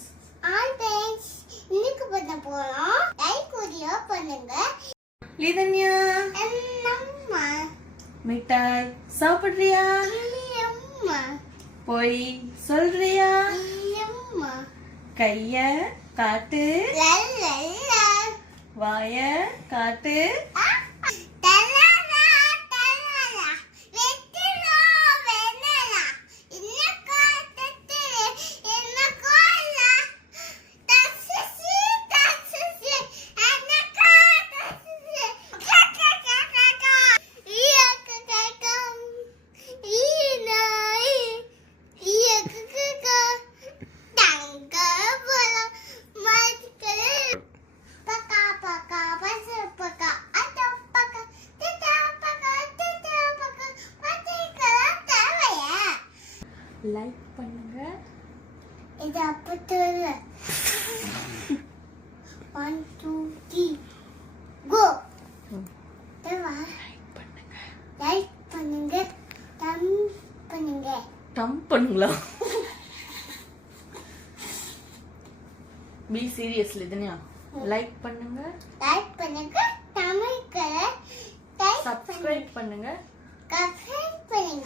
Friends. இன்னைக்கு பண்ண போறோம். லைக் வீடியோ பண்ணுங்க. லிதன்யா அம்மா மிட்டாய் சாப்பிடுறியா? அம்மா போய் சொல்றியா? அம்மா கைய காட்டு, லல்லா வாய காட்டு. தலலா தலலா வெட்டிரோ வெனலா இன்னக்கா தத்தே இன்னக்கோலா தஸ்ஸி அன்னக்கா தஸ்ஸி கக்கக்கக்கா ஈயக்கக்கக்கம் ஈனாய் ஈயக்கக்கக்கா தங்க போல மாட்டிக்கலே பக்கா பக்கா பசு பக்கா அட்ட பக்கா திட்டா பக்கா மாட்டிக்கல தேவையா லைக் பண்ணுங்க. இது அப்பத்துல 1 2 3 கோ தேவா லைக் பண்ணுங்க டம் பண்ணுங்க டம்ப் பண்ணுங்களா? Be serious Lithanya. லைக் பண்ணுங்க, லைக் பண்ணுங்க தமிழ்க்கு சப்ஸ்கிரைப் பண்ணுங்க. சப்ஸ்கிரைப் பண்ணுங்க